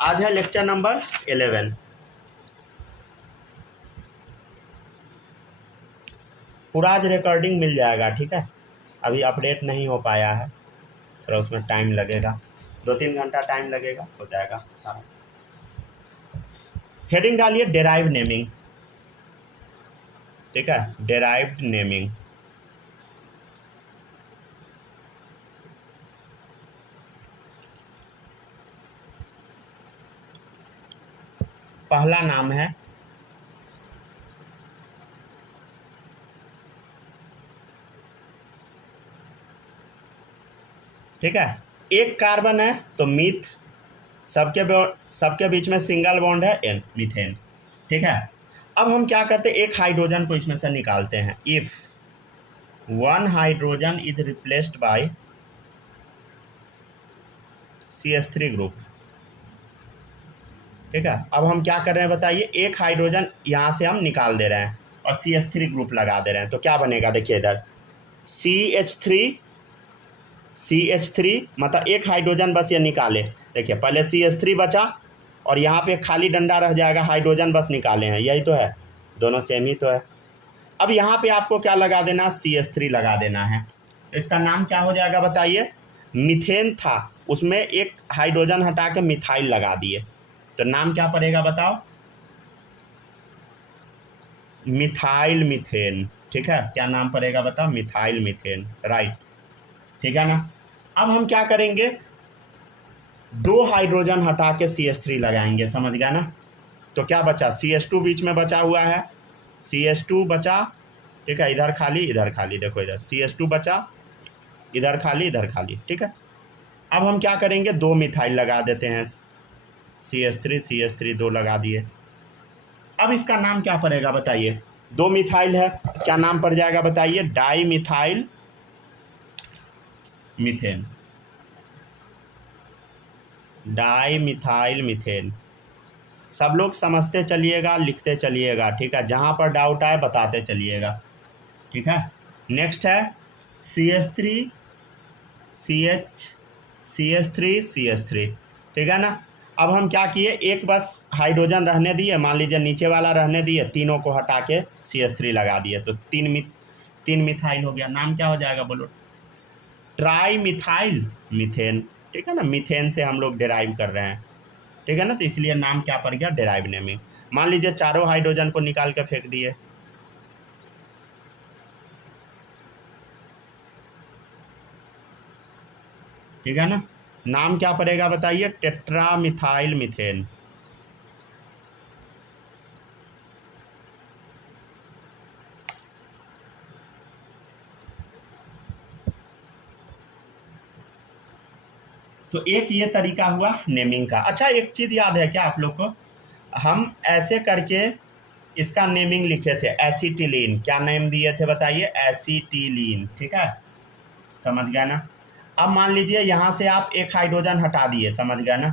आज है lecture number 11। पूरा आज रिकॉर्डिंग मिल जाएगा, ठीक है। अभी अपडेट नहीं हो पाया है, थोड़ा उसमें टाइम लगेगा, 2-3 घंटा टाइम लगेगा, हो जाएगा सारा। हेडिंग डालिए डेराइव नेमिंग, ठीक है, डेराइव्ड नेमिंग। पहला नाम है ठीक है, एक कार्बन है तो मीथ, सबके बीच में सिंगल बॉन्ड है एन, मीथेन, ठीक है। अब हम क्या करते हैं, एक हाइड्रोजन को इसमें से निकालते हैं। If one hydrogen is replaced by CH3 group, ठीक है। अब हम क्या कर रहे हैं बताइए, एक हाइड्रोजन यहाँ से हम निकाल दे रहे हैं और CH3 ग्रुप लगा दे रहे हैं, तो क्या बनेगा देखिए इधर CH3 मतलब एक हाइड्रोजन बस ये निकाले, देखिए पहले CH3 बचा और यहाँ पे खाली डंडा रह जाएगा, हाइड्रोजन बस निकाले हैं, यही तो है, दोनों सेम ही तो है। अब यहाँ पे आपको क्या लगा देना, CH3 लगा देना है। इसका नाम क्या हो जाएगा बताइए, मीथेन था उसमें एक हाइड्रोजन हटा के मिथाइल लगा दिए, तो नाम क्या पड़ेगा बताओ, मिथाइल मीथेन, ठीक है। क्या नाम पड़ेगा बताओ, मिथाइल मीथेन, राइट, ठीक है ना। अब हम क्या करेंगे, 2 हाइड्रोजन हटा के CH3 लगाएंगे, समझ गया ना। तो क्या बचा, CH2 बीच में बचा हुआ है, CH2 बचा, ठीक है, इधर खाली, देखो इधर CH2 बचा, इधर खाली, ठीक है। अब हम क्या करेंगे, 2 मिथाइल लगा देते हैं, CH3 2 लगा दिए। अब इसका नाम क्या पड़ेगा बताइए, 2 मिथाइल है, क्या नाम पड़ जाएगा बताइए, di methyl methane, di methyl methane. सब लोग समझते चलिएगा, लिखते चलिएगा, ठीक है, जहाँ पर डाउट आए बताते चलिएगा, ठीक है। नेक्स्ट है CH3, ठीक है ना। अब हम क्या किए, एक बस हाइड्रोजन रहने दिए, मान लीजिए नीचे वाला रहने दिए, तीनों को हटा के CH3 लगा दिए, तो 3 मिथाइल हो गया। नाम क्या हो जाएगा बोलो, ट्राई मिथाइल मीथेन, ठीक है ना, मीथेन से हम लोग डेराइव कर रहे हैं, ठीक है ना, तो इसलिए नाम क्या पड़ गया, डेराइव नेमिंग। मान लीजिए चारों हाइड्रोजन को निकाल के फेंक दिए, ठीक है ना, नाम क्या पड़ेगा बताइए, टेट्रामिथाइल मीथेन, तो एक ये तरीका हुआ नेमिंग का। अच्छा एक चीज़ याद है क्या आप लोग को, हम ऐसे करके इसका नेमिंग लिखे थे, एसिटिलीन, क्या नेम दिए थे बताइए, एसिटिलीन, ठीक है, समझ गया ना। अब मान लीजिए यहाँ से आप एक हाइड्रोजन हटा दिए, समझ गया ना,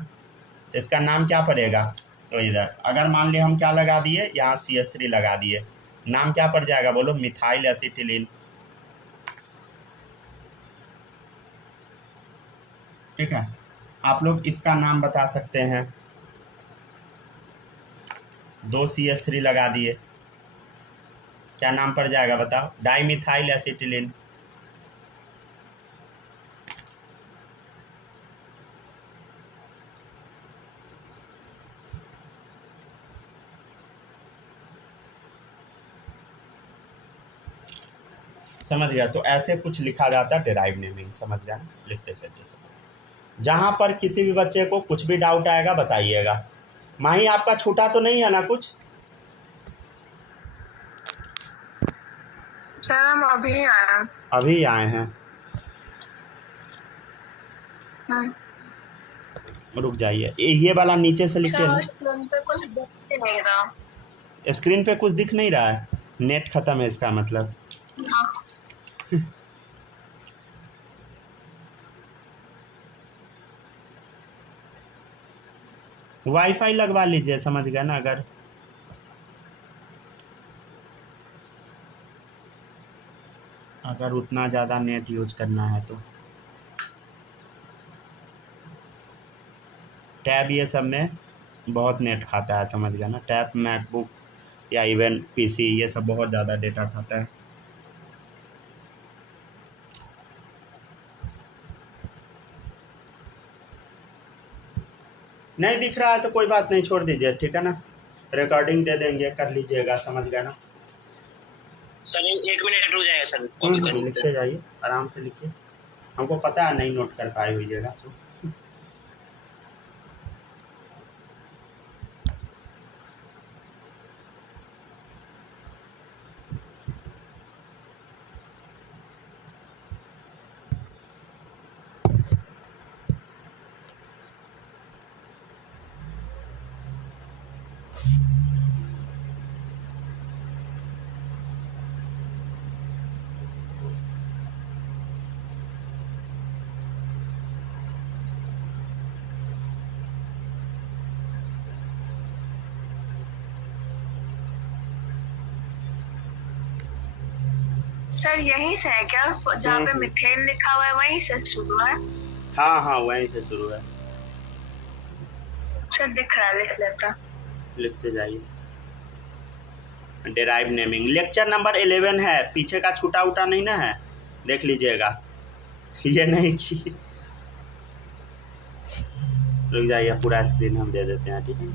तो इसका नाम क्या पड़ेगा, तो इधर अगर मान लिया हम क्या लगा दिए, यहाँ CH3 लगा दिए, नाम क्या पड़ जाएगा बोलो, मिथाइल एसिटिलीन, ठीक है। आप लोग इसका नाम बता सकते हैं, 2 CH3 लगा दिए, क्या नाम पड़ जाएगा बताओ, डाईमिथाइल एसिटिलीन, समझ गया। तो ऐसे कुछ लिखा जाता है डेराइव नेमिंग, समझ गया ना, लिखते चलिए सब। जहाँ पर किसी भी बच्चे को कुछ भी डाउट आएगा बताइएगा। माही आपका छूटा तो नहीं है ना कुछ, हम अभी आए हैं, रुक जाइए, ये वाला नीचे से लिखिए ना, स्क्रीन पे कुछ दिख नहीं रहा है, नेट खत्म है इसका मतलब। वाईफाई लगवा लीजिए, समझ गया ना, अगर उतना ज़्यादा नेट यूज करना है तो। टैब ये सब में बहुत नेट खाता है, समझ गया ना। टैब, मैकबुक या इवन पीसी, ये सब बहुत ज़्यादा डेटा खाता है। नहीं दिख रहा है तो कोई बात नहीं, छोड़ दीजिए, ठीक है ना। रिकॉर्डिंग दे देंगे, कर लीजिएगा, समझ गया ना। सर 1 मिनट रुक जाएगा सर। लिखते जाइए, आराम से लिखिए, हमको पता है नहीं नोट कर पाए हुईएगा। सर यहीं से है क्या, जहाँ पे मिथेन लिखा हुआ है वहीं से शुरू है? हाँ हाँ, वहीं से शुरू है सर, दिख रहा है, लिख लेता। लिखते जाइए। डेराइव नेमिंग लेक्चर नंबर 11 है, पीछे का छूटा उटा नहीं ना है, देख लीजिएगा। ये नहीं कि रुक जाइए, पूरा स्क्रीन हम दे देते हैं, ठीक है।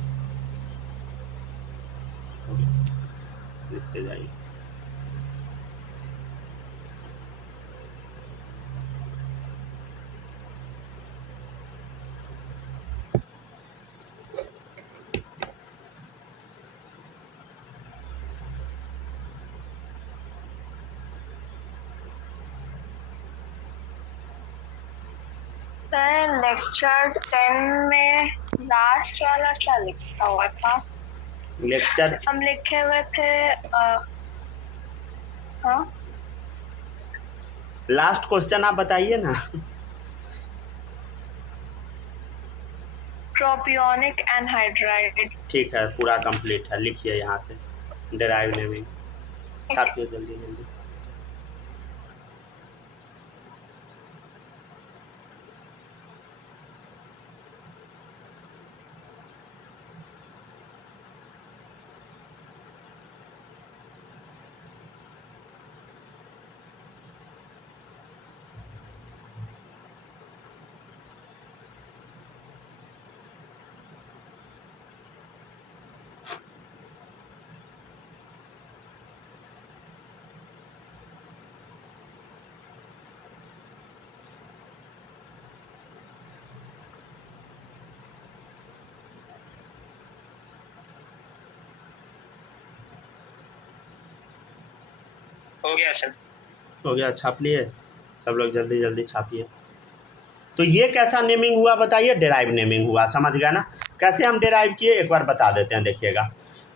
लिखते जाइए। सर लेक्चर 10 में लास्ट वाला क्या लिखा हुआ था? लेक्चर हम लिखे हुए थे हाँ, लास्ट क्वेश्चन आप बताइए ना। Propionic anhydride. ठीक है, पूरा कंप्लीट है, लिखिए यहाँ से डेराइव नेमिंग, छापिए जल्दी जल्दी। हो गया सर, हो गया, छाप लिए सब लोग, जल्दी जल्दी छापिए। तो ये कैसा नेमिंग हुआ बताइए? डेराइव नेमिंग हुआ, समझ गया ना। कैसे हम डेराइव किए एक बार बता देते हैं, देखिएगा।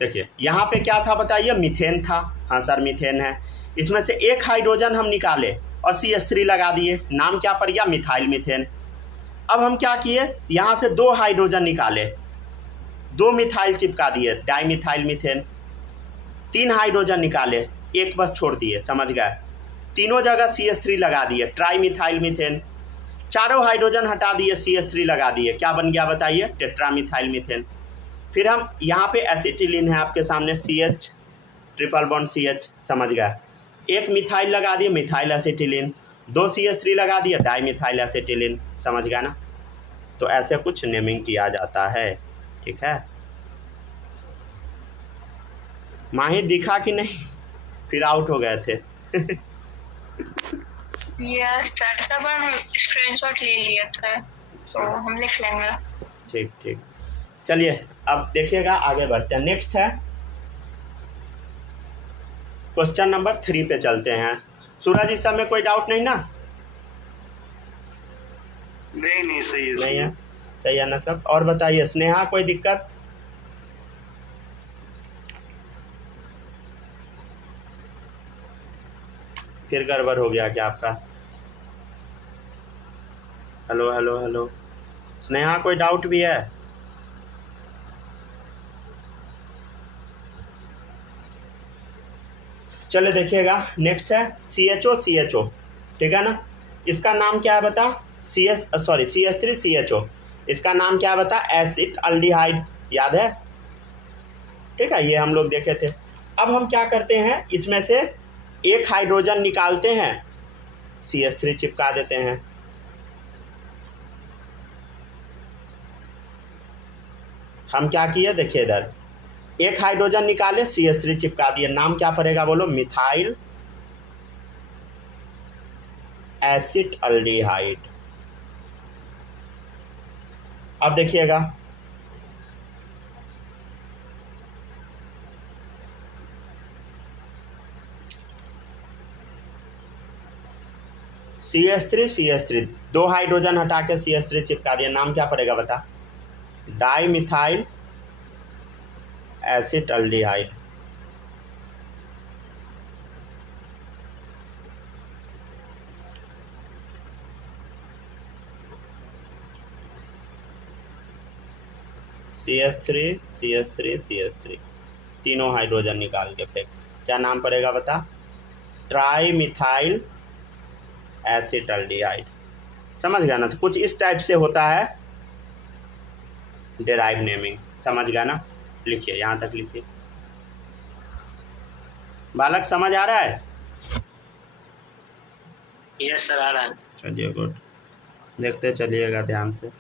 देखिए यहाँ पे क्या था बताइए, मीथेन था। हाँ सर मीथेन है। इसमें से एक हाइड्रोजन हम निकाले और CH3 लगा दिए, नाम क्या पड़ गया? Methyl methane. अब हम क्या किए, यहाँ से 2 हाइड्रोजन निकाले, 2 मिथाइल चिपका दिए, डाईमिथाइल मीथेन। 3 हाइड्रोजन निकाले, एक बस छोड़ दिए, समझ गए। तीनों जगह CH3 लगा दिए, ट्राईमिथाइल मीथेन। चारों हाइड्रोजन हटा दिए, CH3 लगा दिए, क्या बन गया बताइए? टेट्रामिथाइल मीथेन। फिर हम यहाँ पे एसिटिलीन है आपके सामने, CH ट्रिपल बॉन्ड CH, समझ गए। एक मिथाइल लगा दिए, मिथाइल एसिटिलीन। 2 CH3 लगा दिए, डाईमिथाइल एसिटिलीन, समझ गया ना। तो ऐसे कुछ नेमिंग किया जाता है, ठीक है। माही दिखा कि नहीं? फिर आउट हो गए थे। यस सर, सब हम स्क्रीनशॉट ले लिए थे तो हम लिख लेंगे। ठीक ठीक, चलिए अब देखिएगा, आगे बढ़ते हैं। नेक्स्ट है क्वेश्चन नंबर 3 पे चलते हैं। सूरज इस सब में कोई डाउट नहीं ना? नहीं सही है, नहीं है, सही है ना सब। और बताइए स्नेहा, कोई दिक्कत? फिर गड़बड़ हो गया क्या आपका? हेलो हेलो हेलो स्नेहा, कोई डाउट भी है? चले देखिएगा, नेक्स्ट है CHO, ठीक है ना। इसका नाम क्या है बता? CH3CHO। इसका नाम क्या बता, एसिड अल्डिहाइड, याद है? ठीक है, ये हम लोग देखे थे। अब हम क्या करते हैं, इसमें से एक हाइड्रोजन निकालते हैं, CH3 चिपका देते हैं। हम क्या किए, देखिए इधर एक हाइड्रोजन निकाले, CH3 चिपका दिए। नाम क्या पड़ेगा बोलो, मिथाइल एसिड अल्डिहाइड। अब देखिएगा, CH3 दो हाइड्रोजन हटा के CH3 चिपका दिया। नाम क्या पड़ेगा बता, di methyl acid aldehyde. CH3 तीनों हाइड्रोजन निकाल के फेंक, क्या नाम पड़ेगा बता, ट्राई मिथाइल एसिड अल्डिहाइड। समझ गया ना? तो कुछ इस टाइप से होता है डेराइव नेमिंग, समझ गया ना? लिखिए, यहाँ तक लिखिए। बालक समझ आ रहा है? यस सर, आ रहा है। चलिए गुड, देखते चलिएगा ध्यान से।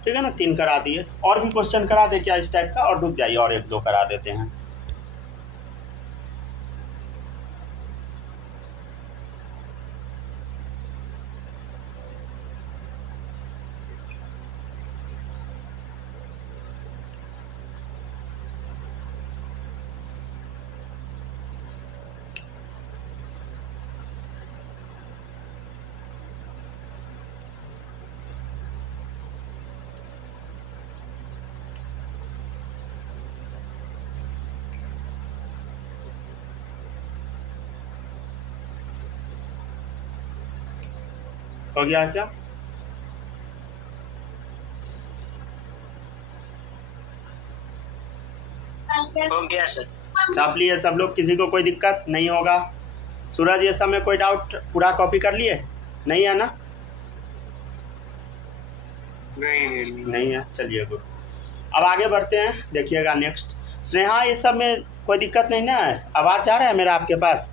ठीक है ना, 3 करा दिए। और भी क्वेश्चन करा दे क्या इस टाइप का, और रुक जाइए, और 1-2 करा देते हैं। हो गया क्या? हो गया सर। छाप लिए सब लोग, किसी को कोई दिक्कत नहीं होगा? सूरज, ये सब में कोई डाउट, पूरा कॉपी कर लिए? नहीं है ना? नहीं है, चलिए गुड। अब आगे बढ़ते हैं, देखिएगा नेक्स्ट। स्नेहा, ये सब में कोई दिक्कत नहीं ना है? आवाज़ जा रहा है मेरा आपके पास?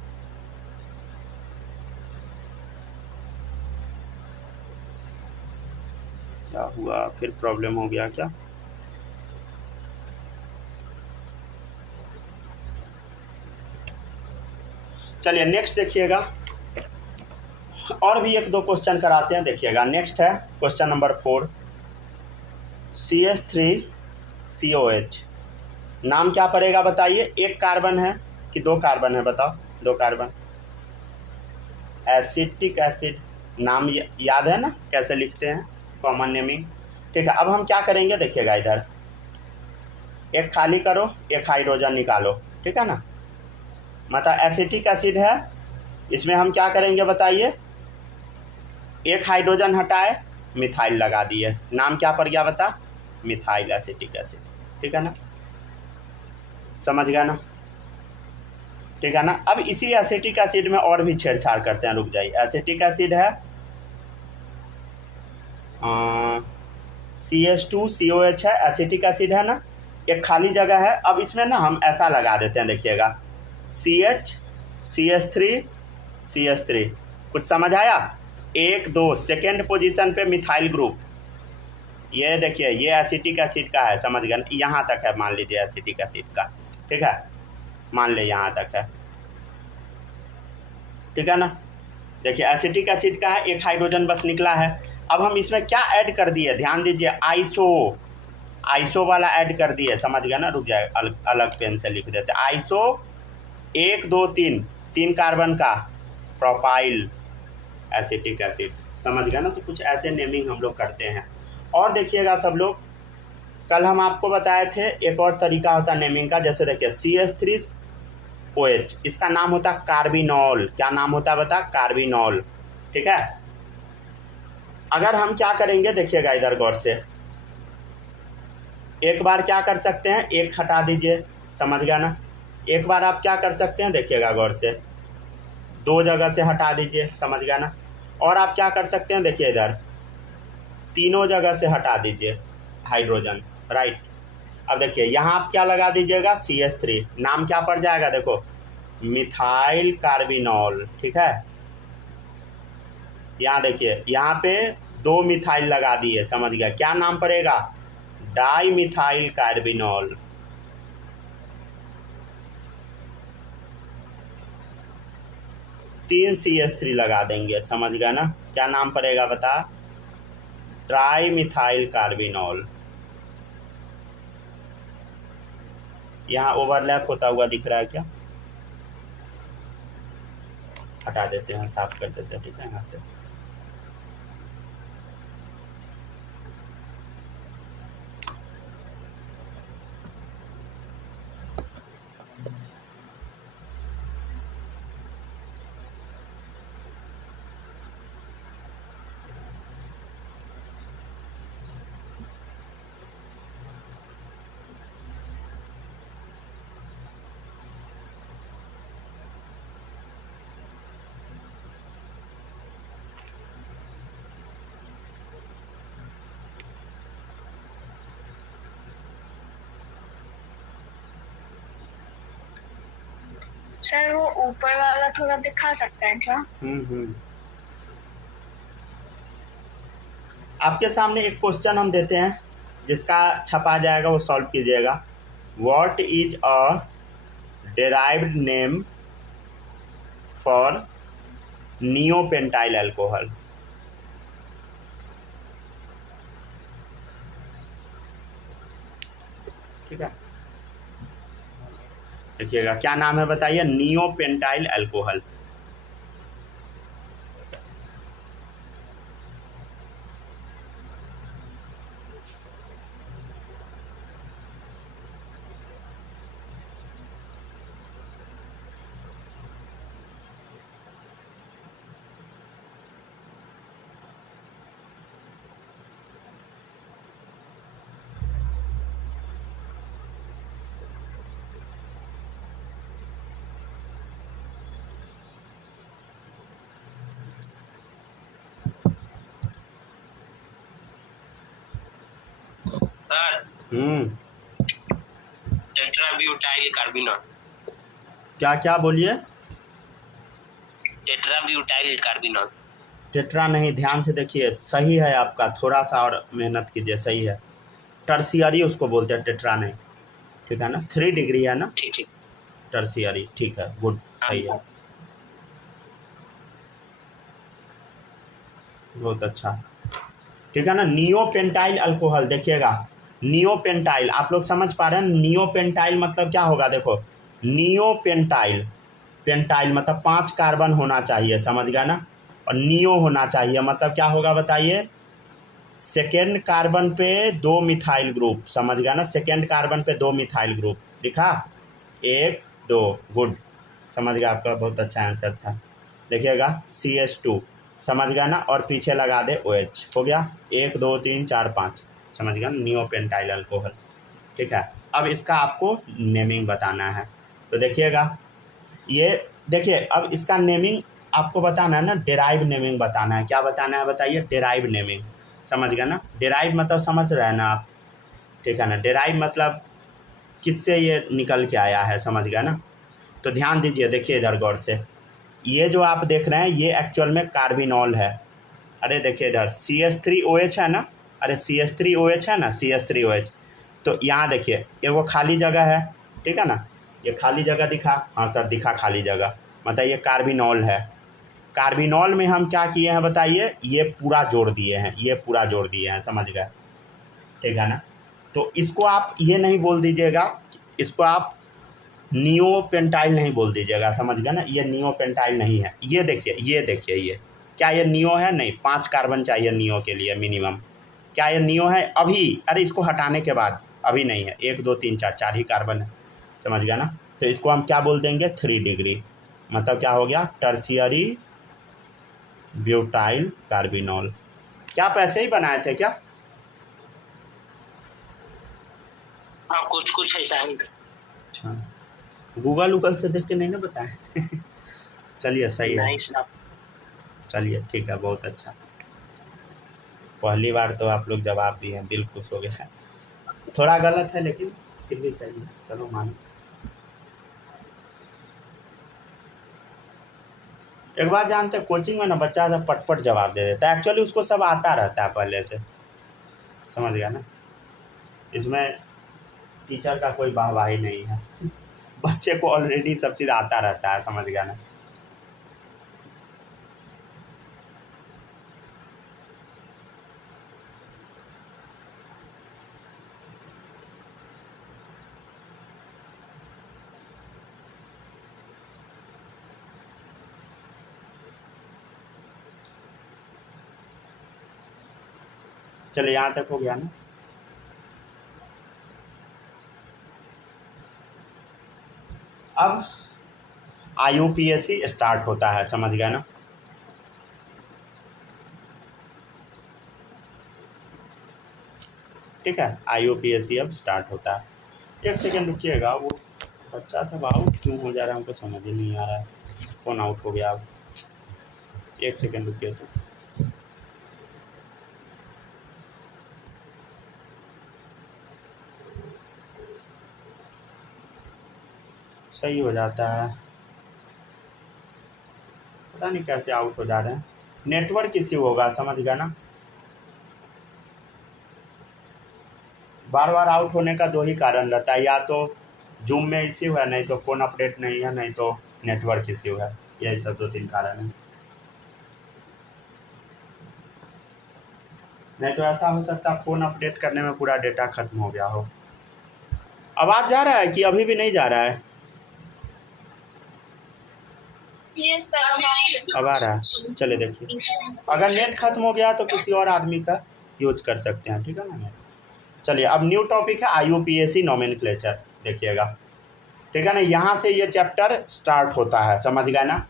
क्या हुआ, फिर प्रॉब्लम हो गया क्या? चलिए नेक्स्ट देखिएगा, और भी 1-2 क्वेश्चन कराते हैं, देखिएगा। नेक्स्ट है क्वेश्चन नंबर 4, CH3COH। नाम क्या पड़ेगा बताइए, एक कार्बन है कि 2 कार्बन है, बताओ? 2 कार्बन। एसिटिक एसिड, नाम याद है ना कैसे लिखते हैं, कॉमन नेमिंग। ठीक है, अब हम क्या करेंगे, देखिएगा इधर एक खाली करो, एक हाइड्रोजन निकालो, ठीक है ना? मतलब एसिटिक एसिड है, इसमें हम क्या करेंगे बताइए, एक हाइड्रोजन हटाए, मिथाइल लगा दिए। नाम क्या पड़ गया बता, मिथाइल एसिटिक एसिड। ठीक है ना, समझ गया ना? ठीक है ना? अब इसी एसिटिक एसिड में और भी छेड़छाड़ करते हैं, रुक जाइए। एसिटिक एसिड है CH2COH है, एसिटिक एसिड है ना, एक खाली जगह है। अब इसमें ना हम ऐसा लगा देते हैं, देखिएगा, CH3 कुछ समझ आया? 1-2 सेकेंड पोजीशन पे मिथाइल ग्रुप, ये देखिए, ये एसिटिक एसिड का है, समझ गए? यहाँ तक है, मान लीजिए एसिटिक एसिड का, ठीक है, मान ले यहाँ तक है, ठीक है ना? देखिए एसिटिक एसिड का है, एक हाइड्रोजन बस निकला है। अब हम इसमें क्या ऐड कर दिए, ध्यान दीजिए, आइसो वाला ऐड कर दिए, समझ गया ना? रुक जाए, अलग पेन से लिख देते, आइसो 1 2 3 कार्बन का प्रोपाइल एसिटिक एसिड, समझ गया ना? तो कुछ ऐसे नेमिंग हम लोग करते हैं। और देखिएगा सब लोग, कल हम आपको बताए थे एक और तरीका होता है नेमिंग का, जैसे देखिए OH, इसका नाम होता है कार्बिनॉल। क्या नाम होता है बता? कार्बिनॉल। ठीक है। अगर हम क्या करेंगे देखिएगा इधर गौर से, एक बार क्या कर सकते हैं, एक हटा दीजिए, समझ गया ना। एक बार आप क्या कर सकते हैं देखिएगा गौर से, दो जगह से हटा दीजिए, समझ गया ना। और आप क्या कर सकते हैं देखिए इधर, तीनों जगह से हटा दीजिए हाइड्रोजन, राइट। अब देखिए यहाँ आप क्या लगा दीजिएगा, CH3, नाम क्या पड़ जाएगा देखो, मिथाइल कार्बिनॉल। ठीक है। यहाँ देखिए यहाँ पे 2 मिथाइल लगा दिए, समझ गया। क्या नाम पड़ेगा, डाई मिथाइल कार्बिनॉल। तीन CH3 लगा देंगे, समझ गया ना। क्या नाम पड़ेगा बता, ट्राई मिथाइल कार्बिनॉल। यहाँ ओवरलैप होता हुआ दिख रहा है क्या, हटा देते हैं, साफ कर देते हैं। ठीक है, यहाँ से सर वो ऊपर वाला थोड़ा दिखा सकते हैं क्या? आपके सामने एक क्वेश्चन हम देते हैं, जिसका छपा जाएगा वो सॉल्व कीजिएगा। What is a derived name for neopentyl alcohol? ठीक है, देखिएगा क्या नाम है बताइए, neopentyl alcohol. Sir tetrabutyl carbinol. क्या क्या बोलिए, टेट्राब्यूटाइल कार्बिनॉल। टेट्रा नहीं, ध्यान से देखिए, सही है आपका, थोड़ा सा और मेहनत कीजिए, सही है। टर्सियरी उसको बोलते हैं, टेट्रा नहीं। ठीक है ना, 3 डिग्री है ना, ठीक ठीक, टर्सियरी। ठीक है, गुड, सही है, बहुत अच्छा। ठीक है ना। नियोपेंटाइल अल्कोहल, देखिएगा नियोपेंटाइल, आप लोग समझ पा रहे हैं, नियोपेंटाइल मतलब क्या होगा, देखो नियोपेंटाइल, पेंटाइल मतलब 5 कार्बन होना चाहिए, समझ गया ना। और नियो होना चाहिए मतलब क्या होगा बताइए, सेकेंड कार्बन पे 2 मिथाइल ग्रुप, समझ गया ना। सेकेंड कार्बन पे 2 मिथाइल ग्रुप लिखा, 1 2, गुड, समझ गया, आपका बहुत अच्छा आंसर था। देखिएगा CH2, समझ गया ना, और पीछे लगा दे OH, हो गया 1 2 3 4 5, समझ गया, नियोपेंटाइल अल्कोहल। ठीक है। अब इसका आपको नेमिंग बताना है, तो देखिएगा ये देखिए, अब इसका नेमिंग आपको बताना है ना, डेराइव नेमिंग बताना है। क्या बताना है बताइए, डेराइव नेमिंग, समझ गया ना। डेराइव मतलब समझ रहे हैं ना आप, ठीक है ना। डेराइव मतलब किससे ये निकल के आया है, समझ गया ना। तो ध्यान दीजिए, देखिए इधर गौर से, ये जो आप देख रहे हैं ये एक्चुअल में कार्बिनॉल है। अरे देखिए इधर CH3OH है ना, अरे CH3OH है ना, CH3OH। तो यहाँ देखिए एगो खाली जगह है, ठीक है ना, ये खाली जगह दिखा, हाँ सर दिखा खाली जगह, मतलब ये कार्बिनॉल है। कार्बिनॉल में हम क्या किए हैं बताइए, ये पूरा जोड़ दिए हैं, ये पूरा जोड़ दिए हैं, समझ गए, ठीक है ना। तो इसको आप ये नहीं बोल दीजिएगा, इसको आप नियोपेंटाइल नहीं बोल दीजिएगा, समझ गए ना, ये नियोपेंटाइल नहीं है। ये देखिए, ये देखिए, ये क्या ये नियो है, नहीं, 5 कार्बन चाहिए नियो के लिए मिनिमम। क्या ये नियो है अभी, अरे इसको हटाने के बाद, अभी नहीं है, 1 2 3 4 4 ही कार्बन है, समझ गया ना। तो तो इसको हम क्या बोल देंगे, 3 डिग्री। मतलब क्या हो गया, टर्शियरी ब्यूटाइल कार्बिनॉल। क्या आप ऐसे ही बनाए थे क्या? हाँ कुछ कुछ ऐसा ही। अच्छा, गूगल से देख के नहीं ना बताए? चलिए सही है, नहीं साहब। चलिए ठीक है, बहुत अच्छा। पहली बार तो आप लोग जवाब दिए हैं, दिल खुश हो गया। थोड़ा गलत है लेकिन फिर भी सही है, चलो मानो। एक बात जानते हैं, कोचिंग में ना बच्चा सब पटपट जवाब दे देता है, एक्चुअली उसको सब आता रहता है पहले से, समझ गया ना। इसमें टीचर का कोई वाहवाही नहीं है, बच्चे को ऑलरेडी सब चीज़ आता रहता है, समझ गया ना। चलिए यहाँ तक हो गया ना। अब IUPAC स्टार्ट होता है, समझ गया ना। ठीक है, IUPAC अब स्टार्ट होता है। एक सेकेंड रुकिएगा, वो बच्चा सब आउट क्यों हो जा रहा है हमको समझ ही नहीं आ रहा है। कौन आउट हो गया अब? एक सेकेंड रुकिए तो। सही हो जाता है, पता नहीं कैसे आउट हो जा रहे हैं, नेटवर्क इश्यू होगा, समझ गया ना। बार बार आउट होने का 2 ही कारण रहता है, या तो जूम में इश्यू है, नहीं तो फ़ोन अपडेट नहीं है, नहीं तो नेटवर्क इश्यू है। यही सब 2-3 कारण है। नहीं तो ऐसा हो सकता है फ़ोन अपडेट करने में पूरा डेटा ख़त्म हो गया हो। आवाज़ जा रहा है कि अभी भी नहीं जा रहा है? अब आ रहा है, चलिए देखिए। अगर नेट ख़त्म हो गया तो किसी और आदमी का यूज कर सकते हैं, ठीक है ना। चलिए अब न्यू टॉपिक है IUPAC नोमेनक्लेचर, देखिएगा, ठीक है ना। यहाँ से ये चैप्टर स्टार्ट होता है, समझ गए ना।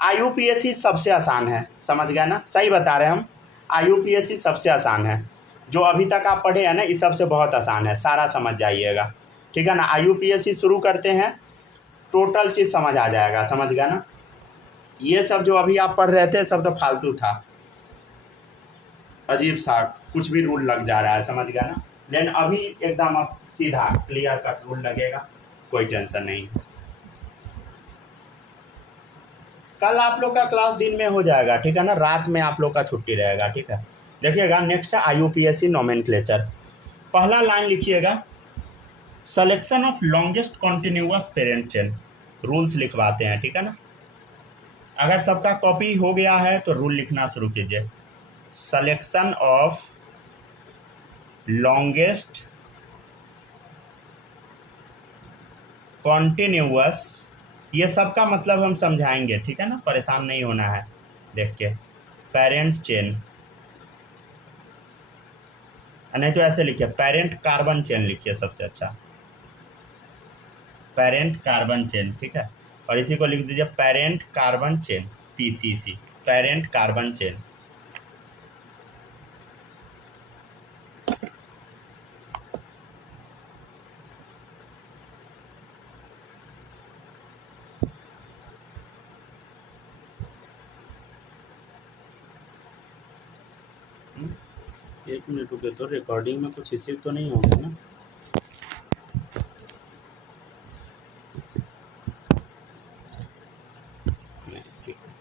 IUPAC सबसे आसान है, समझ गए ना, सही बता रहे हैं हम। IUPAC सबसे आसान है, जो अभी तक आप पढ़े हैं ना, इस सबसे बहुत आसान है, सारा समझ जाइएगा, ठीक है ना। IUPAC शुरू करते हैं, टोटल चीज़ समझ आ जाएगा, समझ गया ना। ये सब जो अभी आप पढ़ रहे थे सब तो फालतू था, अजीब सा कुछ भी रूल लग जा रहा है, समझ गया ना। लेकिन अभी एकदम अब सीधा क्लियर कट रूल लगेगा, कोई टेंशन नहीं। कल आप लोग का क्लास दिन में हो जाएगा, ठीक है ना, रात में आप लोग का छुट्टी रहेगा, ठीक है। देखिएगा नेक्स्ट है IUPAC नोमेनक्लेचर। पहला लाइन लिखिएगा, selection of longest continuous parent chain. Rules लिखवाते हैं, ठीक है ना। अगर सबका कॉपी हो गया है तो रूल लिखना शुरू कीजिए। सिलेक्शन ऑफ लॉन्गेस्ट कॉन्टिन्यूअस, ये सब का मतलब हम समझाएंगे, ठीक है ना, परेशान नहीं होना है देख के। पेरेंट चेन, नहीं तो ऐसे लिखिए, पेरेंट कार्बन चेन लिखिए, सबसे अच्छा पेरेंट कार्बन चेन, ठीक है। और इसी को लिख दीजिए parent carbon chain, PCC, parent carbon chain. एक मिनट रुके, तो रिकॉर्डिंग में कुछ इश्यू तो नहीं हो गया ना। नहीं, ठीक है।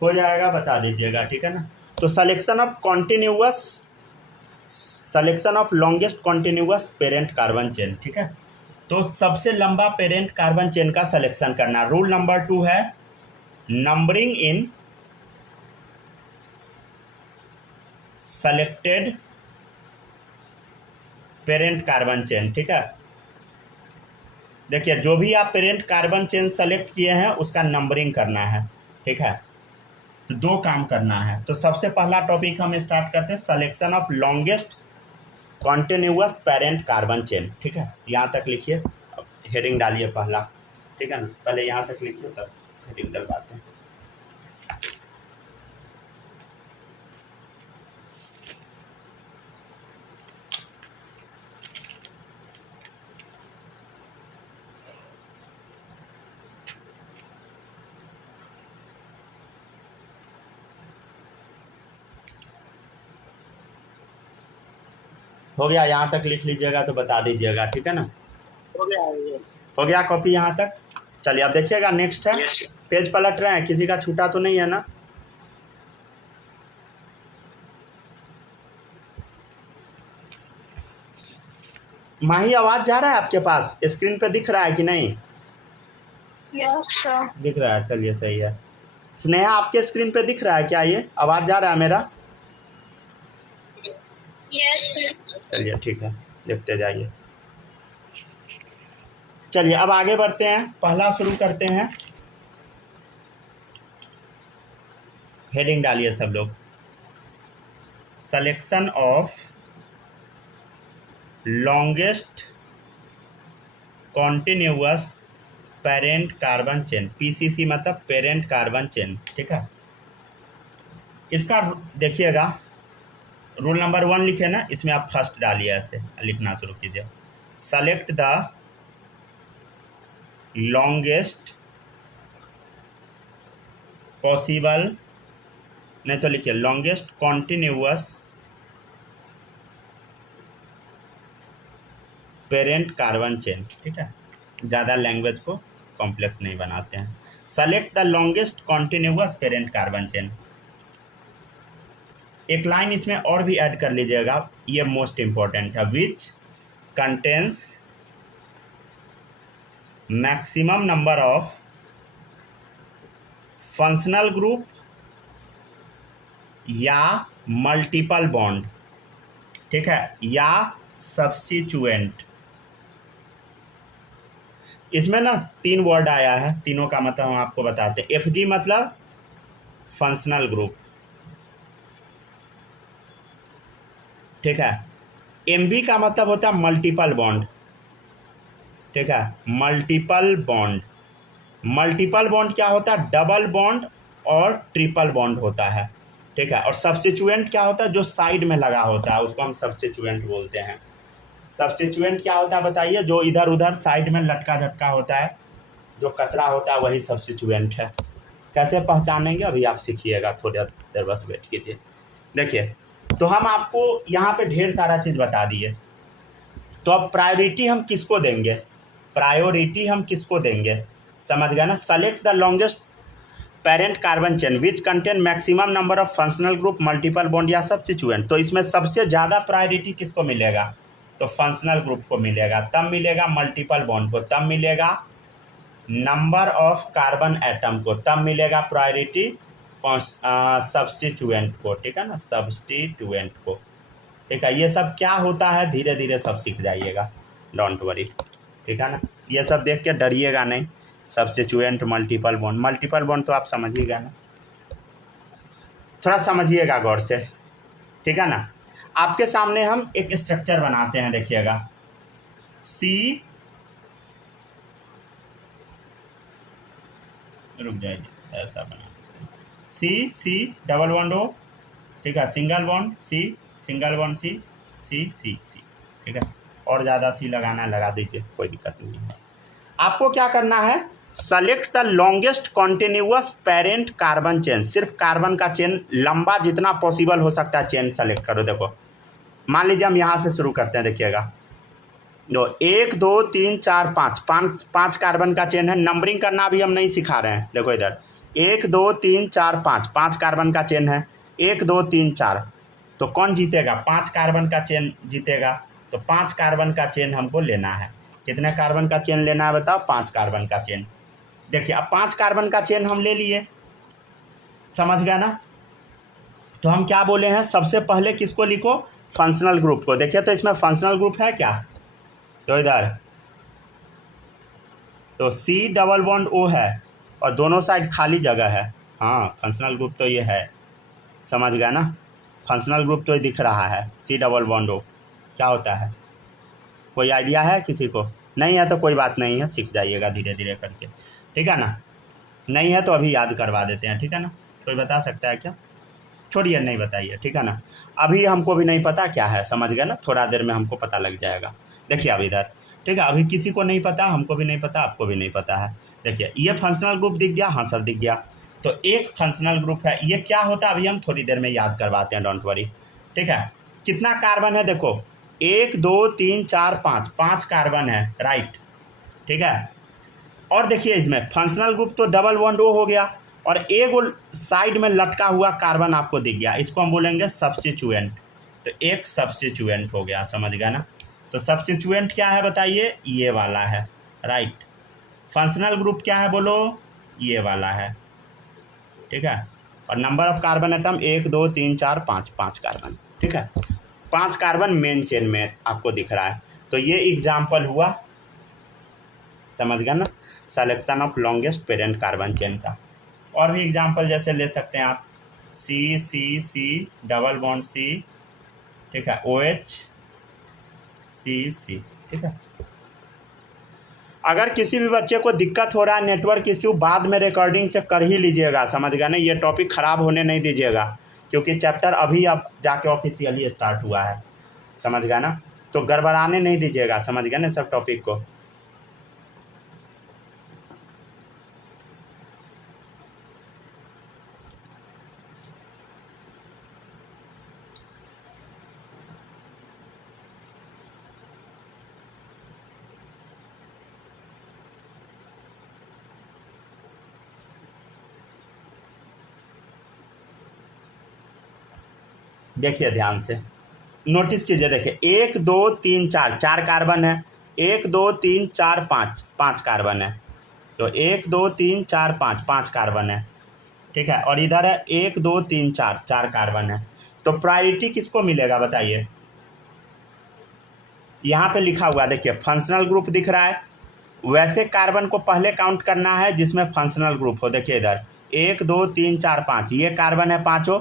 हो जाएगा, बता दीजिएगा, ठीक है ना। तो selection of continuous, selection of longest continuous parent carbon chain, ठीक है। तो सबसे लंबा पेरेंट कार्बन चेन का सिलेक्शन करना। रूल नंबर 2 है नंबरिंग इन सेलेक्टेड पेरेंट कार्बन चेन, ठीक है। देखिए जो भी आप पेरेंट कार्बन चेन सेलेक्ट किए हैं उसका नंबरिंग करना है, ठीक है। तो 2 काम करना है। तो सबसे पहला टॉपिक हम स्टार्ट करते हैं, selection of longest continuous parent carbon chain, ठीक है। यहाँ तक लिखिए, हेडिंग डालिए पहला, ठीक है ना। पहले यहाँ तक लिखिए तब हेडिंग डलवाते हैं। हो गया, यहाँ तक लिख लीजिएगा तो बता दीजिएगा, ठीक है ना। हो गया ये। हो गया कॉपी यहाँ तक। चलिए अब देखिएगा, नेक्स्ट है, Yes. पेज पलट रहे हैं, किसी का छूटा तो नहीं है ना। माही आवाज जा रहा है आपके पास, स्क्रीन पे दिख रहा है कि नहीं? Yes sir. दिख रहा है, चलिए सही है। स्नेहा आपके स्क्रीन पे दिख रहा है क्या, ये आवाज जा रहा है मेरा? Yes sir. चलिए ठीक है, देखते जाइए। चलिए अब आगे बढ़ते हैं, पहला शुरू करते हैं। हेडिंग डालिए सब लोग, selection of longest continuous parent carbon chain, PCC मतलब पेरेंट कार्बन चेन, ठीक है। इसका देखिएगा, रूल नंबर 1 लिखे ना, इसमें आप फर्स्ट डालिए, ऐसे लिखना शुरू कीजिए। सेलेक्ट द लॉन्गेस्ट पॉसिबल, नहीं तो लिखिए longest continuous parent carbon chain, ठीक है। ज़्यादा लैंग्वेज को कॉम्प्लेक्स नहीं बनाते हैं। Select the longest continuous parent carbon chain. एक लाइन इसमें और भी ऐड कर लीजिएगा, ये मोस्ट इंपॉर्टेंट है, which contains maximum number of functional group या मल्टीपल बॉन्ड, ठीक है, या सब्स्टिट्यूएंट। इसमें ना 3 वर्ड आया है, तीनों का मतलब हम आपको बताते हैं। एफजी मतलब फंक्शनल ग्रुप, ठीक है। एमबी का मतलब होता है मल्टीपल बॉन्ड, ठीक है, मल्टीपल बॉन्ड। मल्टीपल बॉन्ड क्या होता है? डबल बॉन्ड और ट्रिपल बॉन्ड होता है, ठीक है। और सब्स्टिट्यूएंट क्या होता है? जो साइड में लगा होता है उसको हम सब्स्टिट्यूएंट बोलते हैं। सब्स्टिट्यूएंट क्या होता है बताइए? जो इधर उधर साइड में लटका झटका होता है, जो कचरा होता है, वही सब्स्टिट्यूएंट है। कैसे पहचानेंगे अभी आप सीखिएगा, थोड़ी देर बस वेट कीजिए। देखिए, तो हम आपको यहाँ पे ढेर सारा चीज़ बता दिए। तो अब प्रायोरिटी हम किसको देंगे? प्रायोरिटी हम किसको देंगे, समझ गए ना। Select the longest parent carbon chain which contain maximum number of functional group, multiple bond या सब्स्टिट्यूएंट। तो इसमें सबसे ज़्यादा प्रायोरिटी किसको मिलेगा? तो फंक्शनल ग्रुप को मिलेगा, तब मिलेगा मल्टीपल बॉन्ड को, तब मिलेगा नंबर ऑफ कार्बन एटम को, तब मिलेगा प्रायोरिटी सब्स्टिट्यूएंट को, ठीक है ना, सब्स्टिट्यूएंट को, ठीक है। ये सब क्या होता है धीरे धीरे सब सीख जाइएगा, डोंट वरी, ठीक है ना। ये सब देख के डरिएगा नहीं। सब्स्टिट्यूएंट, मल्टीपल बॉन्ड तो आप समझिएगा ना, थोड़ा समझिएगा गौर से, ठीक है ना। आपके सामने हम एक स्ट्रक्चर बनाते हैं, देखिएगा, सी, रुक जाइए, ऐसा बनाते हैं, सी डबल बॉन्ड ओ, ठीक है, single bond C, single bond C, C, ठीक है। और ज़्यादा सी लगाना लगा दीजिए, कोई दिक्कत नहीं है। आपको क्या करना है? Select the longest continuous parent carbon chain. सिर्फ कार्बन का चेन लंबा जितना पॉसिबल हो सकता है चेन सेलेक्ट करो। देखो, मान लीजिए हम यहाँ से शुरू करते हैं, देखिएगा, 1 2 3 4 5 कार्बन का चेन है। नंबरिंग करना भी हम नहीं सिखा रहे हैं। देखो इधर 1 2 3 4 5 कार्बन का चेन है, 1 2 3 4। तो कौन जीतेगा? 5 कार्बन का चेन जीतेगा। तो 5 कार्बन का चेन हमको लेना है। कितने कार्बन का चेन लेना है बताओ? 5 कार्बन का चेन। देखिए, अब 5 कार्बन का चेन हम ले लिए, समझ गए ना। तो हम क्या बोले हैं? सबसे पहले किसको लिखो? फंक्शनल ग्रुप को। देखिए तो इसमें फंक्शनल ग्रुप है क्या, तो इधर तो C डबल बॉन्ड O है और दोनों साइड खाली जगह है। हाँ फंक्शनल ग्रुप तो ये है, समझ गया ना, फंक्शनल ग्रुप तो ये दिख रहा है C डबल बॉन्ड O क्या होता है, कोई आइडिया है किसी को? नहीं है तो कोई बात नहीं है, सीख जाइएगा धीरे धीरे करके, ठीक है ना। नहीं है तो अभी याद करवा देते हैं, ठीक है ना। कोई बता सकता है क्या? छोड़िए नहीं बताइए, ठीक है ना। अभी हमको भी नहीं पता क्या है, समझ गए ना, थोड़ा देर में हमको पता लग जाएगा। देखिए अब इधर, ठीक है, अभी किसी को नहीं पता, हमको भी नहीं पता, आपको भी नहीं पता है। देखिए ये फंक्शनल ग्रुप दिख गया, हाँ सर दिख गया। तो एक फंक्शनल ग्रुप है, ये क्या होता है अभी हम थोड़ी देर में याद करवाते हैं, डोंट वरी, ठीक है। कितना कार्बन है देखो, 1 2 3 4 5, 5 कार्बन है, राइट, ठीक है। और देखिए इसमें फंक्शनल ग्रुप तो डबल बॉन्ड O हो गया और एक साइड में लटका हुआ कार्बन आपको दिख गया, इसको हम बोलेंगे सब्स्टिट्यूएंट। तो एक सब्स्टिट्यूएंट हो गया, समझ गया ना। तो सब्स्टिट्यूएंट क्या है बताइए, ये वाला है, राइट। फंक्शनल ग्रुप क्या है बोलो, ये वाला है, ठीक है। और number of carbon atom 1 2 3 4 5, 5 carbon, ठीक है। 5 कार्बन मेन चेन में आपको दिख रहा है। तो ये एग्जाम्पल हुआ, समझ गया ना, selection of longest parent carbon chain का। और भी एग्जाम्पल जैसे ले सकते हैं आप, C डबल बॉन्ड C, ठीक है, OH C, ठीक है। अगर किसी भी बच्चे को दिक्कत हो रहा है, नेटवर्क इश्यू, बाद में रिकॉर्डिंग से कर ही लीजिएगा, समझ गया ना। ये टॉपिक ख़राब होने नहीं दीजिएगा, क्योंकि चैप्टर अभी अब जाके ऑफिशियली स्टार्ट हुआ है, समझ गया ना। तो गड़बड़ाने नहीं दीजिएगा, समझ गया ना सब टॉपिक को। देखिए ध्यान से नोटिस कीजिए, देखिए 1 2 3 4, 4 कार्बन है, 1 2 3 4 5, 5 कार्बन है। तो 1 2 3 4 5, 5 कार्बन है, ठीक है। और इधर है 1 2 3 4, 4 कार्बन है। तो प्रायोरिटी किसको मिलेगा बताइए, यहाँ पे लिखा हुआ देखिए फंक्शनल ग्रुप दिख रहा है, वैसे कार्बन को पहले काउंट करना है जिसमें फंक्शनल ग्रुप हो। देखिए इधर 1 2 3 4 5, ये कार्बन है पाँचों,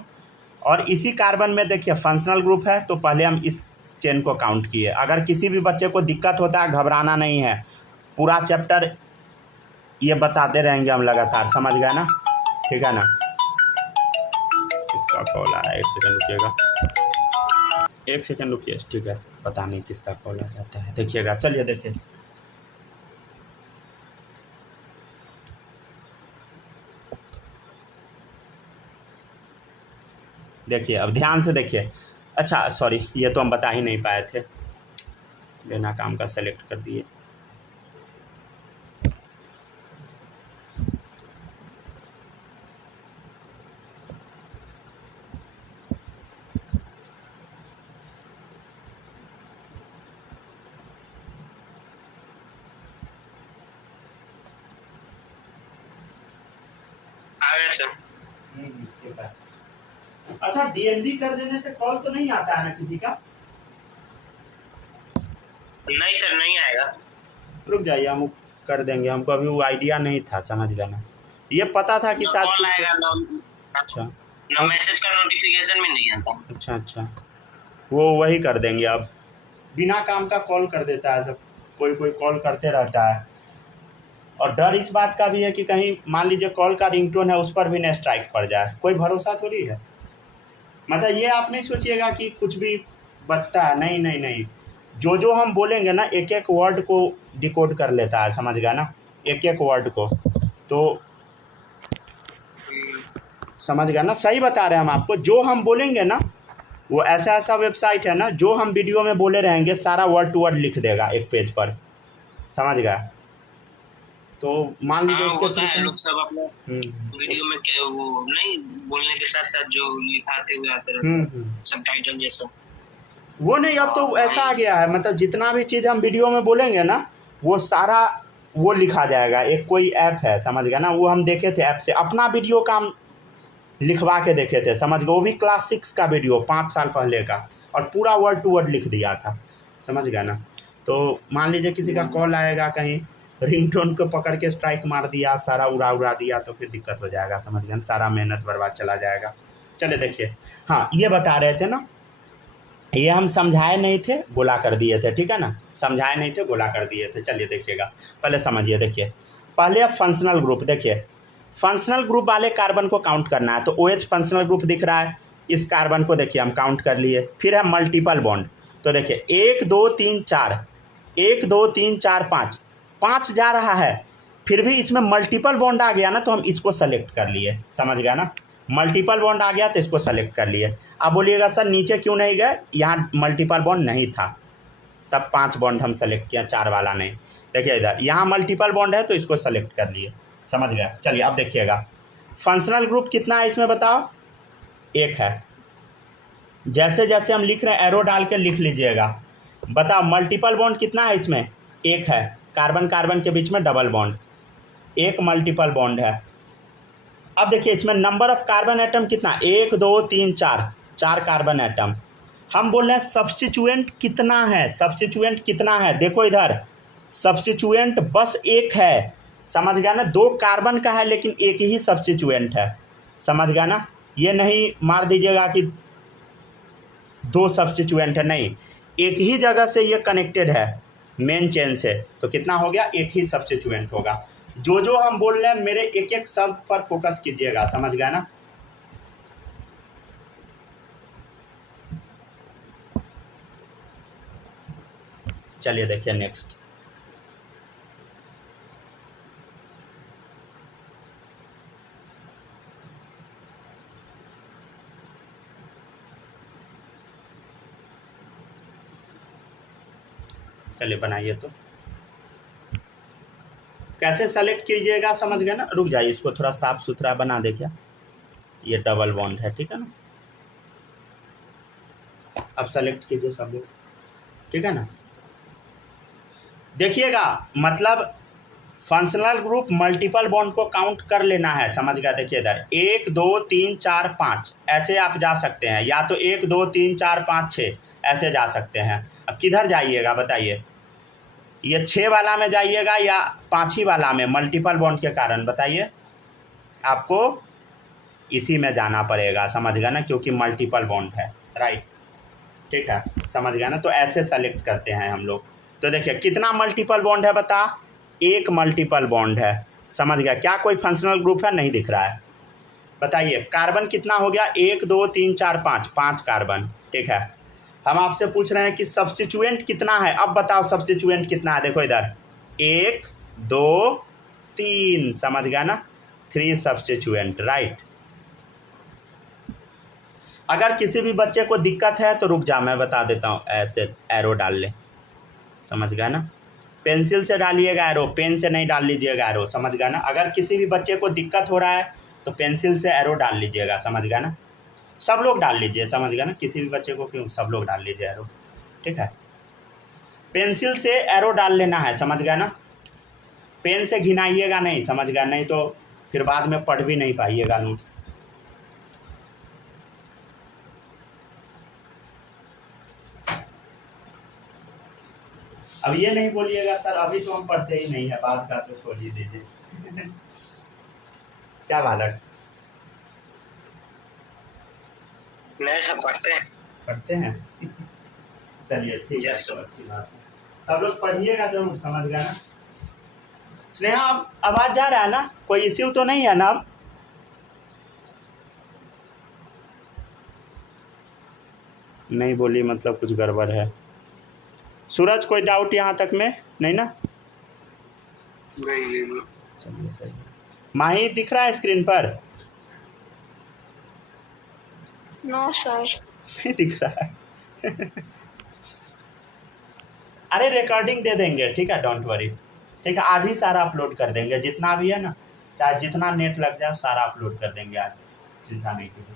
और इसी कार्बन में देखिए फंक्शनल ग्रुप है, तो पहले हम इस चेन को काउंट किए। अगर किसी भी बच्चे को दिक्कत होता है, घबराना नहीं है, पूरा चैप्टर ये बताते रहेंगे हम लगातार, समझ गए ना, ठीक है ना। किसका कॉल आ रहा है, 1 सेकंड रुकिएगा, 1 सेकंड रुकिए, ठीक है, पता नहीं किसका कॉल आ जाता है, देखिएगा। चलिए देखिए, देखिए अब ध्यान से देखिए। अच्छा सॉरी, ये तो हम बता ही नहीं पाए थे, बिना काम का सेलेक्ट कर दिए। आ गया सर। ठीक है। अच्छा DND कर देने से कॉल तो नहीं आता है ना किसी का? नहीं सर, नहीं आएगा। रुक जाइए, हम कर देंगे, हमको अभी वो आइडिया नहीं था, समझ गया ना। ये पता था कि जो शायद कॉल कुछ, आएगा ना, अच्छा ना मैसेज का नोटिफिकेशन में नहीं आता। अच्छा, वो वही कर देंगे। अब बिना काम का कॉल कर देता है सब, कोई कॉल करते रहता है। और डर इस बात का भी है कि कहीं मान लीजिए कॉल का रिंगटोन है, उस पर भी न स्ट्राइक पड़ जाए, कोई भरोसा थोड़ी है। मतलब ये आप नहीं सोचिएगा कि कुछ भी बचता है, नहीं, जो हम बोलेंगे ना, एक एक वर्ड को डिकोड कर लेता है, समझ गया ना, एक एक वर्ड को। तो समझ गया ना, सही बता रहे हैं हम आपको। जो हम बोलेंगे ना, वो ऐसा वेबसाइट है ना, जो हम वीडियो में बोले रहेंगे सारा वर्ड टू वर्ड लिख देगा एक पेज पर, समझ गया। तो मान लीजिए उसके थ्रू लोग सब अपने वीडियो में क्या वो नहीं बोलने के साथ साथ जो लिखाते हुए आते रहते सबटाइटल जैसा, वो नहीं। अब तो ऐसा आ गया है, मतलब जितना भी चीज़ हम वीडियो में बोलेंगे ना, वो सारा वो लिखा जाएगा। एक कोई ऐप है, समझ गया ना, वो हम देखे थे, ऐप से अपना वीडियो का हम लिखवा के देखे थे, समझ गए। वो भी क्लास 6 का वीडियो, 5 साल पहले का, और पूरा वर्ड टू वर्ड लिख दिया था, समझ गया ना। तो मान लीजिए किसी का कॉल आएगा, कहीं रिंगटोन को पकड़ के स्ट्राइक मार दिया, सारा उड़ा दिया, तो फिर दिक्कत हो जाएगा, समझ गया ना, सारा मेहनत बर्बाद चला जाएगा। चलिए देखिए, हाँ ये बता रहे थे ना, ये हम समझाए नहीं थे, गोला कर दिए थे, ठीक है ना, समझाए नहीं थे, गोला कर दिए थे। चलिए देखिएगा, पहले समझिए। देखिए पहले अब फंक्शनल ग्रुप, देखिए फंक्शनल ग्रुप वाले कार्बन को काउंट करना है। तो OH फंक्शनल ग्रुप दिख रहा है, इस कार्बन को देखिए हम काउंट कर लिए। फिर है मल्टीपल बॉन्ड, तो देखिए 1 2 3 4, 1 2 3 4 5, 5 जा रहा है, फिर भी इसमें मल्टीपल बॉन्ड आ गया ना, तो हम इसको सेलेक्ट कर लिए, समझ गया ना, मल्टीपल बॉन्ड आ गया तो इसको सेलेक्ट कर लिए। अब बोलिएगा सर नीचे क्यों नहीं गए, यहाँ मल्टीपल बॉन्ड नहीं था, तब 5 बॉन्ड हम सेलेक्ट किया, 4 वाला नहीं। देखिए इधर यहाँ मल्टीपल बॉन्ड है तो इसको सेलेक्ट कर लिए, समझ गया। चलिए अब देखिएगा फंक्शनल ग्रुप कितना है इसमें बताओ, 1 है। जैसे जैसे हम लिख रहे हैं एरो डाल के लिख लीजिएगा। बताओ मल्टीपल बॉन्ड कितना है इसमें, 1 है। कार्बन कार्बन के बीच में डबल बॉन्ड, 1 मल्टीपल बॉन्ड है। अब देखिए इसमें नंबर ऑफ कार्बन एटम कितना, 1 2 3 4, 4 कार्बन एटम। हम बोल रहे हैं सब्स्टिट्यूएंट कितना है, सब्स्टिट्यूएंट कितना है, देखो इधर सब्स्टिट्यूएंट बस 1 है, समझ गया ना, 2 कार्बन का है लेकिन 1 ही सब्स्टिट्यूएंट है, समझ गया ना। ये नहीं मार दीजिएगा कि 2 सब्स्टिट्यूएंट है, नहीं, एक ही जगह से ये कनेक्टेड है मेन चेन से, तो कितना हो गया, 1 ही सब्स्टिट्यूएंट होगा। जो हम बोल रहे हैं मेरे एक एक शब्द पर फोकस कीजिएगा, समझ गया ना। चलिए देखिए नेक्स्ट, चलिए बनाइए। तो कैसे सेलेक्ट कीजिएगा, समझ गए ना। रुक जाइए, इसको थोड़ा साफ सुथरा बना दे क्या, ये डबल बॉन्ड है, ठीक है ना। अब सेलेक्ट कीजिए सब लोग, ठीक है ना। देखिएगा मतलब फंक्शनल ग्रुप मल्टीपल बॉन्ड को काउंट कर लेना है, समझ गया। देखिए इधर 1 2 3 4 5 ऐसे आप जा सकते हैं, या तो 1 2 3 4 5 6 ऐसे जा सकते हैं। अब किधर जाइएगा बताइए, ये 6 वाला में जाइएगा या 5 ही वाला में, मल्टीपल बॉन्ड के कारण, बताइए। आपको इसी में जाना पड़ेगा, समझ गया ना, क्योंकि मल्टीपल बॉन्ड है, राइट, ठीक है, समझ गया ना। तो ऐसे सेलेक्ट करते हैं हम लोग। तो देखिए कितना मल्टीपल बॉन्ड है बता, 1 मल्टीपल बॉन्ड है, समझ गया। क्या कोई फंक्शनल ग्रुप है, नहीं दिख रहा है, बताइए। कार्बन कितना हो गया, 1 2 3 4 5, 5 कार्बन, ठीक है। हम आपसे पूछ रहे हैं कि सब्स्टिट्यूएंट कितना है, अब बताओ सब्स्टिट्यूएंट कितना है। देखो इधर 1 2 3, समझ गया ना, 3 सब्स्टिट्यूएंट, राइट। अगर किसी भी बच्चे को दिक्कत है तो रुक जा, मैं बता देता हूँ, ऐसे एरो डाल ले, समझ गया ना। पेंसिल से डालिएगा एरो, पेन से नहीं डाल लीजिएगा एरो, समझ गया ना। अगर किसी भी बच्चे को दिक्कत हो रहा है तो पेंसिल से एरो डाल लीजिएगा, समझ गया ना। सब लोग डाल लीजिए, समझ गया ना, किसी भी बच्चे को क्यों, सब लोग डाल लीजिए एरो, ठीक है। पेंसिल से एरो डाल लेना है, समझ गया ना, पेन से घिनाइएगा नहीं, समझ गया, नहीं तो फिर बाद में पढ़ भी नहीं पाइएगा नोट्स। अब ये नहीं बोलिएगा सर अभी तो हम पढ़ते ही नहीं है, बाद का तो छोड़ ही दीजिए। क्या बालक, नहीं सब पढ़ते हैं। चलिए ठीक है, Yes, तो अच्छी बात है, सब लोग पढ़िएगा जरूर, समझ गया ना। स्नेहा अब आवाज जा रहा है ना, कोई इश्यू तो नहीं है ना। अब नहीं बोली मतलब कुछ गड़बड़ है। सूरज कोई डाउट यहाँ तक में नहीं ना, नहीं। चलिए सही। माही दिख रहा है स्क्रीन पर, नो सर, नहीं दिख रहा है। अरे रिकॉर्डिंग दे देंगे, ठीक है, डोंट वरी, ठीक है, आज ही सारा अपलोड कर देंगे, जितना भी है ना, चाहे जितना नेट लग जाए सारा अपलोड कर देंगे आज, चिंता नहीं कीजिए।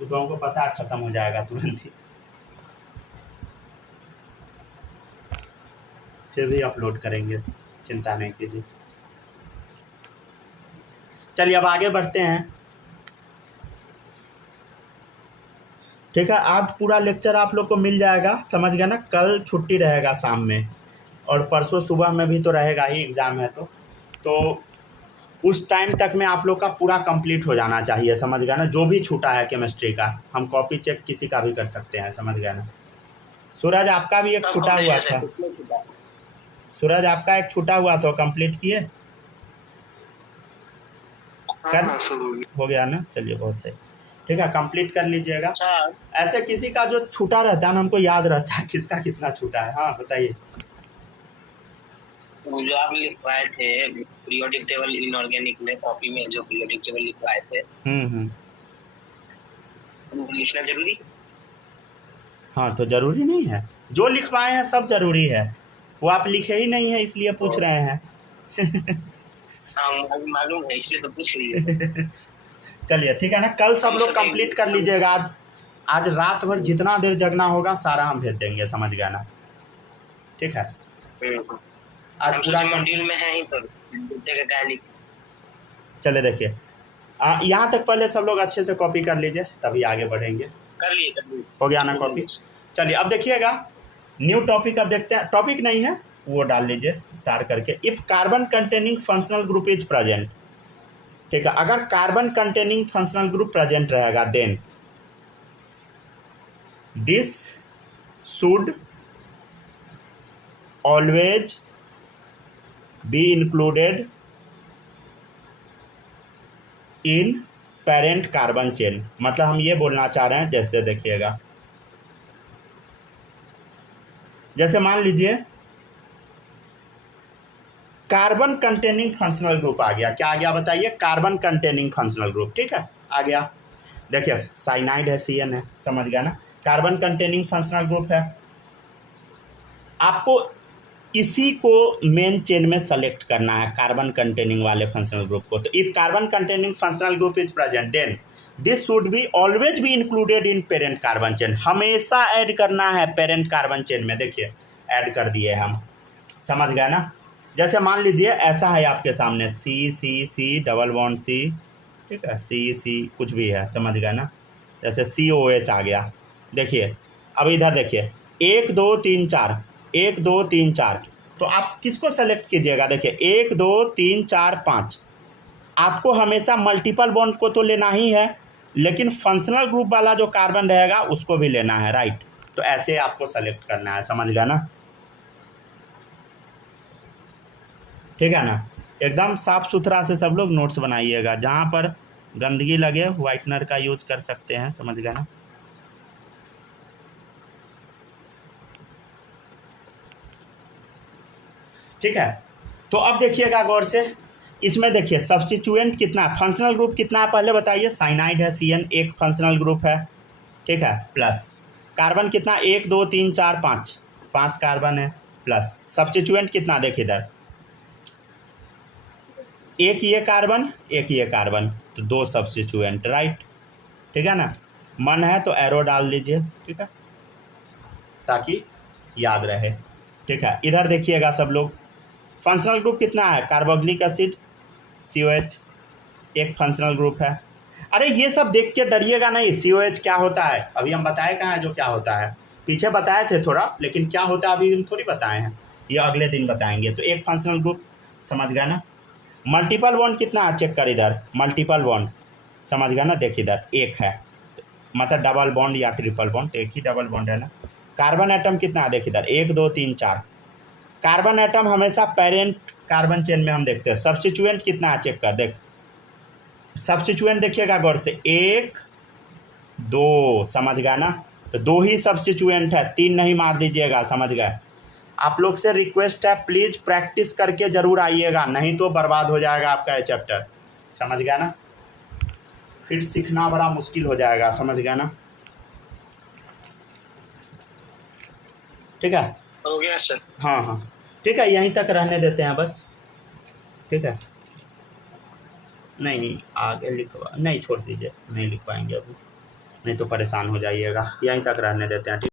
तो हमको पता है ख़त्म हो जाएगा तुरंत ही, फिर भी अपलोड करेंगे, चिंता नहीं कीजिए। चलिए अब आगे बढ़ते हैं। ठीक है। आज पूरा लेक्चर आप लोग को मिल जाएगा, समझ गए ना। कल छुट्टी रहेगा शाम में, और परसों सुबह में भी तो रहेगा ही, एग्ज़ाम है तो उस टाइम तक में आप लोग का पूरा कंप्लीट हो जाना चाहिए, समझ गए ना। जो भी छूटा है केमिस्ट्री का, हम कॉपी चेक किसी का भी कर सकते हैं, समझ गए ना। सूरज आपका भी एक छूटा हुआ था, सूरज आपका एक छूटा हुआ था, कंप्लीट किए? कर हो गया ना, चलिए बहुत सही, ठीक है, कंप्लीट कर लीजिएगा। ऐसे किसी का जो छूटा रहता है ना, हमको याद रहता है किसका कितना छूटा है। हाँ बताइए। जो आप लिखवाए थे पीरियोडिक टेबल इनऑर्गेनिक में, कॉपी में जो पीरियोडिक टेबल लिखवाए थे, लिखना जरूरी? हाँ तो जरूरी नहीं है, जो लिखवाए हैं सब जरूरी है, वो आप लिखे ही नहीं है इसलिए पूछ रहे हैं। मालूम है, इसलिए तो पूछ रही है। चलिए ठीक है ना, कल सब लोग कंप्लीट कर लीजिएगा। आज रात भर जितना देर जगना होगा सारा हम भेज देंगे, समझ गया ना, ठीक है। आज पूरा मॉड्यूल में है ही तो चले देखिए, यहाँ तक पहले सब लोग अच्छे से कॉपी कर लीजिए, तभी आगे बढ़ेंगे। कर लिए हो गया ना कॉपी। चलिए अब देखिएगा न्यू टॉपिक, अब देखते हैं, टॉपिक नहीं है वो डाल लीजिए स्टार्ट करके। If carbon containing functional group is present, ठीक है, अगर carbon containing functional group present रहेगा, then this should always be included in parent carbon chain. मतलब हम ये बोलना चाह रहे हैं, जैसे देखिएगा, जैसे मान लीजिए कार्बन कंटेनिंग फंक्शनल ग्रुप आ गया, क्या आ गया बताइए, कार्बन कंटेनिंग फंक्शनल ग्रुप, ठीक है, आ गया। देखिए साइनाइड है, CN है, समझ गया ना, कार्बन कंटेनिंग फंक्शनल ग्रुप है। आपको इसी को मेन चेन में सेलेक्ट करना है, कार्बन कंटेनिंग वाले फंक्शनल ग्रुप को। तो if carbon containing functional group is present, then this should be always be included in parent carbon chain. हमेशा ऐड करना है पेरेंट कार्बन चेन में। देखिए ऐड कर दिए हम, समझ गए ना। जैसे मान लीजिए ऐसा है आपके सामने C डबल बॉन्ड C, ठीक है, C कुछ भी है, समझ गए ना। जैसे COH आ गया। देखिए अब इधर देखिए 1 2 3 4, 1 2 3 4, तो आप किसको सेलेक्ट कीजिएगा। देखिए 1 2 3 4 5, आपको हमेशा मल्टीपल बॉन्ड को तो लेना ही है, लेकिन फंक्शनल ग्रुप वाला जो कार्बन रहेगा उसको भी लेना है, राइट। तो ऐसे आपको सेलेक्ट करना है, समझ गया ना, ठीक है ना। एकदम साफ़ सुथरा से सब लोग नोट्स बनाइएगा, जहाँ पर गंदगी लगे वाइटनर का यूज कर सकते हैं, समझ गए ना। ठीक है, तो अब देखिएगा गौर से, इसमें देखिए सब्स्टिट्यूएंट कितना है, फंक्शनल ग्रुप कितना है पहले बताइए। साइनाइड है, CN एक फंक्शनल ग्रुप है, ठीक है, प्लस कार्बन कितना 1 2 3 4 5, 5 कार्बन है, प्लस सब्स्टिट्यूएंट कितना, देखिए इधर एक ये कार्बन एक ये कार्बन, तो 2 सब्स्टिट्यूएंट, राइट, ठीक है ना। मन है तो एरो डाल दीजिए, ठीक है, ताकि याद रहे, ठीक है। इधर देखिएगा सब लोग, फंक्शनल ग्रुप कितना है, कार्बोक्सिलिक एसिड COH एक फंक्शनल ग्रुप है। अरे ये सब देख के डरिएगा नहीं, COH क्या होता है अभी हम बताए कहाँ है जो क्या होता है, पीछे बताए थे थोड़ा, लेकिन क्या होता है अभी हम थोड़ी बताए हैं, ये अगले दिन बताएंगे। तो एक फंक्शनल ग्रुप, समझ गया ना। मल्टीपल बॉन्ड कितना है, चेक कर इधर, मल्टीपल बॉन्ड, समझ गया ना, देख इधर एक है, मतलब डबल बॉन्ड या ट्रिपल बॉन्ड, एक ही डबल बॉन्ड है ना। कार्बन एटम कितना है, देख इधर 1 2 3 4, कार्बन एटम हमेशा पेरेंट कार्बन चेन में हम देखते हैं। सब्स्टिट्यूएंट कितना है, चेक कर, देख सब्स्टिट्यूएंट देखिएगा गौर से, 1 2, समझ गया ना, तो 2 ही सब्स्टिट्यूएंट है, 3 नहीं मार दीजिएगा, समझ गए। आप लोग से रिक्वेस्ट है प्लीज़ प्रैक्टिस करके ज़रूर आइएगा, नहीं तो बर्बाद हो जाएगा आपका ये चैप्टर, समझ गया ना, फिर सीखना बड़ा मुश्किल हो जाएगा, समझ गया ना, ठीक है। हो गया सर। हाँ हाँ ठीक है, यहीं तक रहने देते हैं बस, ठीक है। नहीं आगे लिखवा नहीं, छोड़ दीजिए, नहीं लिख पाएंगे अभी, नहीं तो परेशान हो जाइएगा, यहीं तक रहने देते हैं, ठीक।